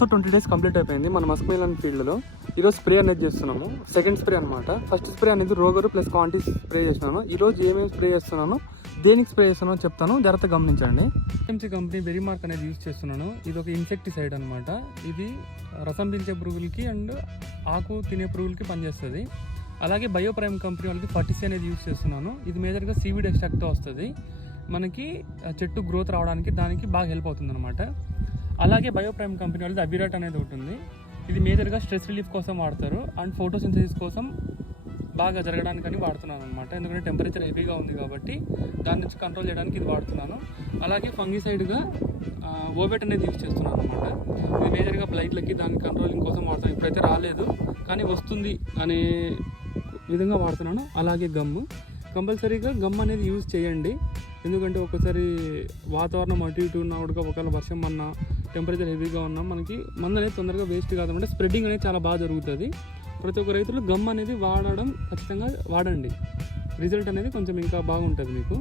So 20 days complete అయిపోయింది మన Musk melon ఫీల్డ్లో. ఈరోజు స్ప్రే అనేది చేస్తున్నాము, సెకండ్ స్ప్రే అనమాట. ఫస్ట్ స్ప్రే అనేది రోగరు ప్లస్ క్వాంటిటీ స్ప్రే చేసినాను. ఈరోజు ఏమేమి స్ప్రే చేస్తున్నాను, దేనికి స్ప్రే చేస్తున్నానో చెప్తాను, జాగ్రత్త గమనించండి. ఎంసీ కంపెనీ వెరిమార్క్ అనేది యూజ్ చేస్తున్నాను. ఇది ఒక ఇన్సెక్టిసైడ్ అనమాట. ఇది రసం పీల్చే పురుగులకి అండ్ ఆకు తినే పురుగులకి పనిచేస్తుంది. అలాగే బయోప్రైమ్ కంపెనీ వాళ్ళకి ఫర్టిసీ అనేది యూజ్ చేస్తున్నాను. ఇది మేజర్గా సీవీడ్ ఎక్స్ట్రాక్ట్తో వస్తుంది. మనకి చెట్టు గ్రోత్ రావడానికి దానికి బాగా హెల్ప్ అవుతుంది అనమాట. అలాగే బయోప్రైమ్ కంపెనీ వాళ్ళది అవిరాట్ అనేది ఒకటి ఉంది. ఇది మేజర్గా స్ట్రెస్ రిలీఫ్ కోసం వాడతారు అండ్ ఫోటోసింథసిస్ కోసం బాగా జరగడానికని వాడుతున్నాను అనమాట. ఎందుకంటే టెంపరేచర్ హెవీగా ఉంది కాబట్టి దాని నుంచి కంట్రోల్ చేయడానికి ఇది వాడుతున్నాను. అలాగే ఫంగిసైడ్గా ఓవెట్ అనేది యూజ్ చేస్తున్నాను అనమాట. ఇది మేజర్గా బ్లైట్లకి దాని కంట్రోలింగ్ కోసం వాడుతాను. ఇప్పుడైతే రాలేదు కానీ వస్తుంది అనే విధంగా వాడుతున్నాను. అలాగే కంపల్సరీగా గమ్ అనేది యూజ్ చేయండి. ఎందుకంటే ఒకసారి వాతావరణం అటు ఇటు ఉన్నప్పుడు ఒకవేళ వర్షం అన్నా టెంపరేచర్ హెవీగా ఉన్నా మనకి మందు అనేది తొందరగా వేస్ట్ కాదన్నమాట. స్ప్రెడ్డింగ్ అనేది చాలా బాగా జరుగుతుంది. ప్రతి ఒక్క రైతులు గమ్ అనేది వాడడం ఖచ్చితంగా వాడండి. రిజల్ట్ అనేది కొంచెం ఇంకా బాగుంటుంది మీకు.